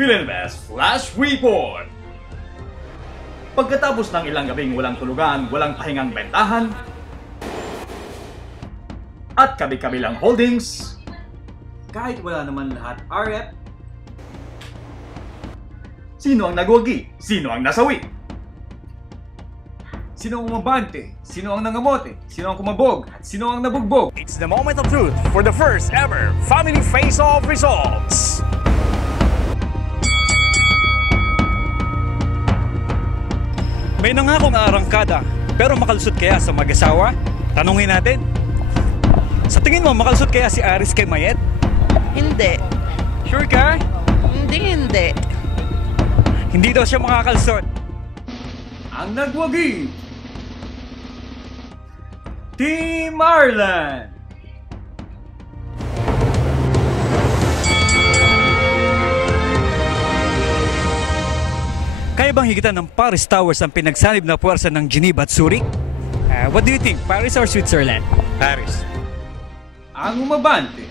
Philinvest Flash Report. Pagkatapos ng ilang gabing walang tulugan, walang pahingang bentahan, at kabi-kabilang holdings, kahit wala naman lahat RF, sino ang nagwagi? Sino ang nasawi? Sino ang umabante? Sino ang nangamote? Sino ang kumabog? At sino ang nabugbog? It's the moment of truth for the first ever Family Face-Off results. May nangakong arangkada, pero makalusot kaya sa mag-asawa? Tanungin natin. Sa tingin mo, makalusot kaya si Aris kay Mayet? Hindi. Sure ka? Hindi. Hindi daw siya makakalusot. Ang nagwagi, Team Marlan. Kaya bang higitan ng Paris Towers ang pinagsanib na puwersa ng Geneva at Zurich? What do you think, Paris or Switzerland? Paris. Ang umabante,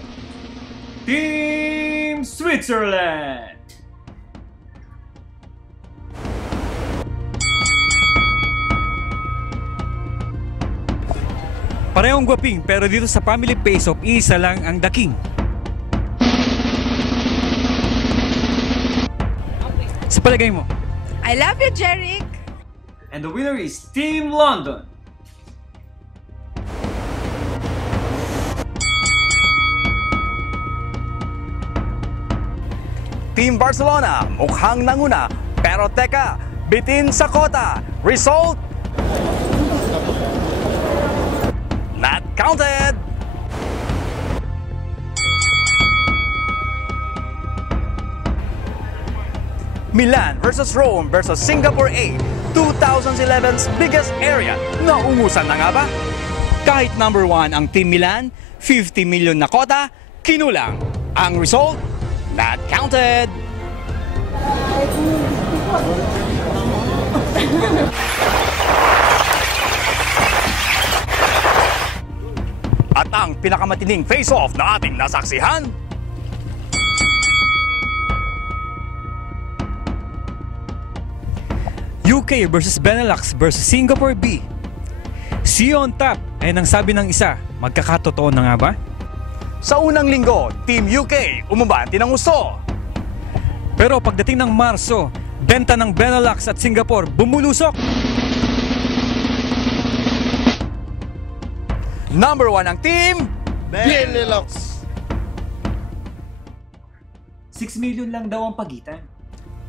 Team Switzerland. Parehong gwaping, pero dito sa Family Face-Off, isa lang ang daking. Sa palagay mo? I love you, Jeric! And the winner is Team London. Team Barcelona, mukhang nanguna. Pero teka, bitin sa kota. Result? Not counted! Milan versus Rome versus Singapore A, 2011's biggest area. Naungusan na nga ba? Kahit number 1 ang Team Milan, 50 million na kota, kinulang. Ang result? Not counted! At ang pinakamatining face-off na ating nasaksihan, UK versus Benelux versus Singapore B. See you on top ay nang sabi ng isa, magkakatotoo na nga ba? Sa unang linggo, Team UK umabante ng gusto. Pero pagdating ng Marso, benta ng Benelux at Singapore bumulusok. Number 1 ang Team Benelux. 6 million lang daw ang pagitan.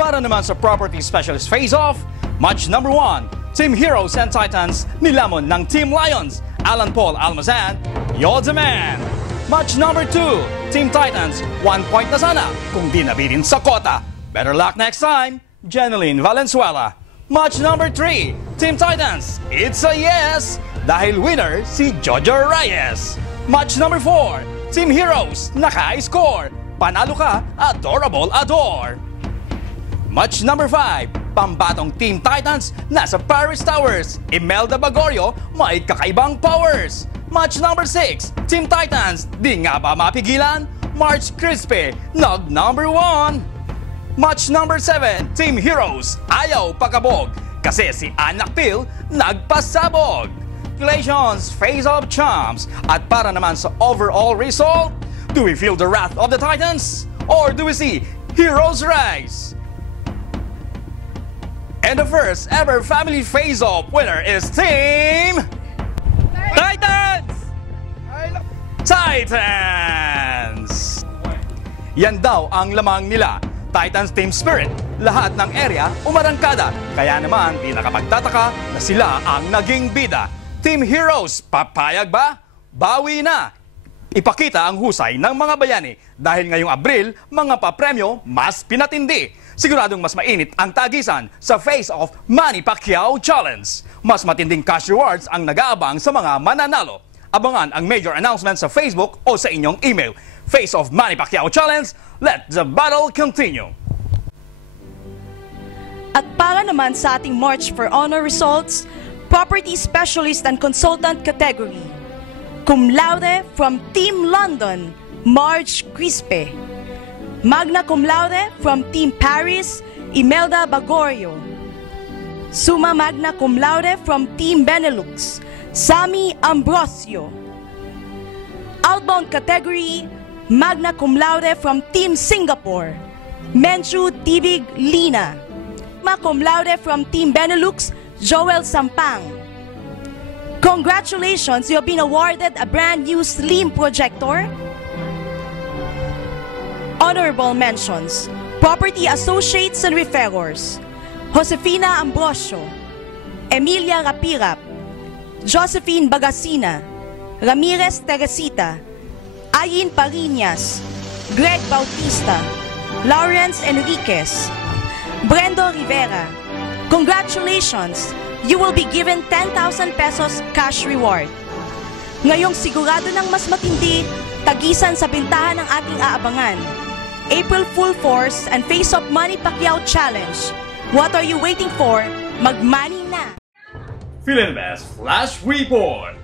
Para naman sa Property Specialist Face-Off, match number 1, Team Heroes and Titans, nilamon ng Team Lions, Alan Paul Almazan, you're the man. Match number 2, Team Titans, 1 point na sana kung di nabitin sa kota. Better luck next time, Jeneline Valenzuela. Match number 3, Team Titans, it's a yes, dahil winner si Jojo Reyes. Match number 4, Team Heroes, naka-score, panalo ka, adorable adore. Match number 5, pambatong Team Titans, nasa Paris Towers, Imelda Bagorio, may kakaibang powers. Match number 6, Team Titans, di nga ba mapigilan? March Crispy, nag number 1. Match number 7, Team Heroes, ayaw pakabog, kasi si Anak Phil, nagpasabog. Congratulations, face-off champs! At para naman sa overall result, do we feel the wrath of the Titans? Or do we see heroes rise? And the first ever Family Face-Off winner is Team Titans! Titans! Yan daw ang lamang nila. Titans Team Spirit, lahat ng area umarangkada. Kaya naman di nakapagtataka na sila ang naging bida. Team Heroes, papayag ba? Bawi na! Ipakita ang husay ng mga bayani dahil ngayong Abril, mga papremyo mas pinatindi. Siguradong mas mainit ang tagisan sa Face-Off Manny Pacquiao Challenge. Mas matinding cash rewards ang nag-aabang sa mga mananalo. Abangan ang major announcement sa Facebook o sa inyong email. Face-Off Manny Pacquiao Challenge, let the battle continue. At para naman sa ating March for Honor results, Property Specialist and Consultant category, cum laude from Team London, Marge Crispe. Magna cum laude from Team Paris, Imelda Bagorio. Summa magna cum laude from Team Benelux, Sammy Ambrosio. Outbound category, magna cum laude from Team Singapore, Menchu Tibig Lina. Magna cum laude from Team Benelux, Joel Sampang. Congratulations, you have been awarded a brand new slim projector. Honorable mentions, Property Associates and Referrers, Josefina Ambrosio, Emilia Rapirap, Josephine Bagasina, Ramirez Teresita, Ayin Parinas, Greg Bautista, Lawrence Enriquez, Brendo Rivera. Congratulations! You will be given 10,000 pesos cash reward. Ngayong sigurado ng mas matindi, tagisan sa bintahan ng ating aabangan. April Full Force and Face-Off Manny Pacquiao Challenge. What are you waiting for? Mag-money na! Philippines Flash Report.